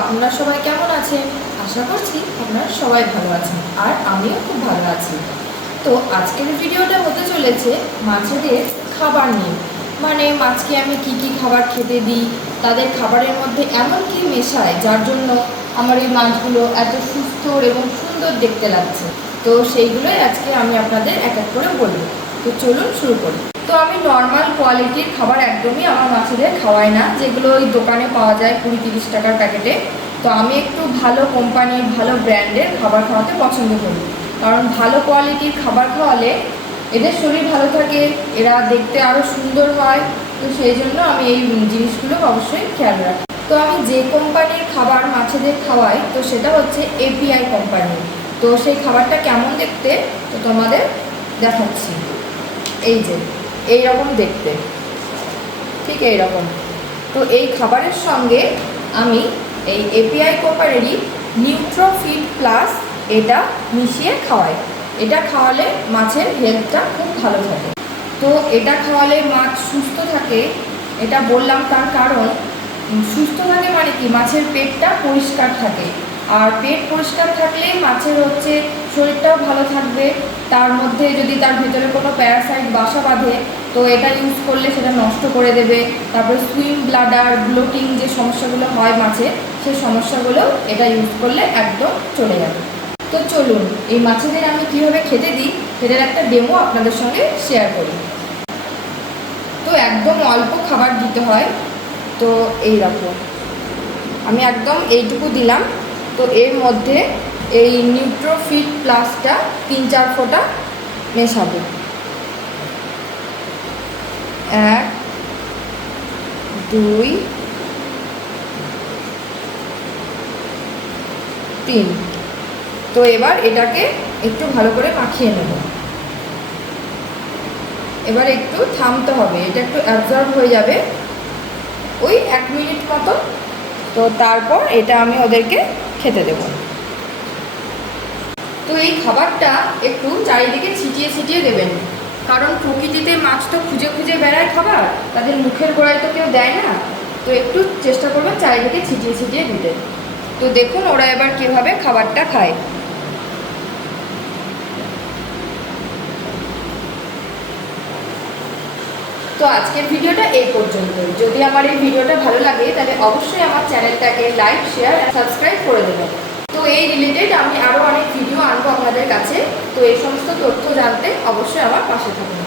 আপনারা সবাই কেমন আছেন? আশা করছি আপনারা সবাই ভালো আছেন আর আমিও খুব ভালো আছি। তো আজকের ভিডিওটা হতে চলেছে মাছেদের খাবার নিয়ে। মানে মাছকে আমি কি কি খাবার খেতে দিই, তাদের খাবারের মধ্যে এমন কি মেশায় যার জন্য আমার এই মাছগুলো এত সুস্থ এবং সুন্দর দেখতে লাগছে। তো সেইগুলোই আজকে আমি আপনাদের এক এক করে বলবো। তো চলুন শুরু করি। তো আমি নর্মাল কোয়ালিটির খাবার একদমই আমার মাছেদের খাওয়াই না, যেগুলো ওই দোকানে পাওয়া যায় 20-30 টাকার প্যাকেটে। তো আমি একটু ভালো কোম্পানির ভালো ব্র্যান্ডের খাবার খাওয়াতে পছন্দ করি, কারণ ভালো কোয়ালিটির খাবার খাওয়ালে এদের শরীর ভালো থাকে, এরা দেখতে আরও সুন্দর হয়। তো সেই জন্য আমি এই জিনিসগুলো অবশ্যই খেয়াল রাখি। তো আমি যে কোম্পানির খাবার মাছেদের খাওয়াই তো সেটা হচ্ছে এপিআই কোম্পানি। তো সেই খাবারটা কেমন দেখতে তো তোমাদের দেখাচ্ছি। এই যে এইরকম দেখতে, ঠিক এইরকম। তো এই খাবারের সঙ্গে আমি এই এপিআই কোম্পানিরই নিউট্রোফিট প্লাস এটা মিশিয়ে খাওয়াই। এটা খাওয়ালে মাছের হেলথটা খুব ভালো থাকে। তো এটা খাওয়ালে মাছ সুস্থ থাকে, এটা বললাম তার কারণ সুস্থ থাকে মানে কি, মাছের পেটটা পরিষ্কার থাকে। আর পেট পরিষ্কার থাকলে মাছের হচ্ছে শরীরটাও ভালো থাকবে। তার মধ্যে যদি তার ভেতরে কোনো প্যারাসাইট বাসা বাঁধে তো এটা ইউজ করলে সেটা নষ্ট করে দেবে। তারপরে সুইম ব্লাডার ব্লোটিং যে সমস্যাগুলো হয় মাছের, সেই সমস্যাগুলো এটা ইউজ করলে একদম চলে যাবে। তো চলুন এই মাছেদের আমি কীভাবে খেতে দিই সেটার একটা ডেমো আপনাদের সঙ্গে শেয়ার করি। তো একদম অল্প খাবার দিতে হয়। তো এই রকম আমি একদম এইটুকু দিলাম। তো এর মধ্যে এই নিউট্রোফিট প্লাসটা 3-4 ফোঁটা মেশাবো। 1 2 3। তো এবার এটাকে একটু ভালো করে মাখিয়ে নেব। এবার একটু থামতে হবে, এটা একটু অ্যাবজর্ব হয়ে যাবে ওই 1 মিনিট মতো। তো তারপর এটা আমি ওদেরকে খেতে দেব। তো এই খাবারটা একটু চারিদিকে ছিটিয়ে ছিটিয়ে দেবেন, কারণ প্রকৃতিতে মাছ তো খুঁজে খুঁজে বেড়ায় খাবার, তাদের মুখের গোড়ায় তো কেউ দেয় না। তো একটু চেষ্টা করবেন চারিদিকে ছিটিয়ে ছিটিয়ে দিতে। তো দেখুন ওরা এবার কীভাবে খাবারটা খায়। তো আজকের ভিডিওটা এই পর্যন্তই। যদি আমার এই ভিডিওটা ভালো লাগে তাহলে অবশ্যই আমার চ্যানেলটাকে লাইক শেয়ার আর সাবস্ক্রাইব করে দেবেন। তো এই রিলেটেড আমি আরও অনেক ভিডিও আনবো আপনাদের কাছে। তো এই সমস্ত তথ্য জানতে অবশ্যই আমার পাশে থাকুন।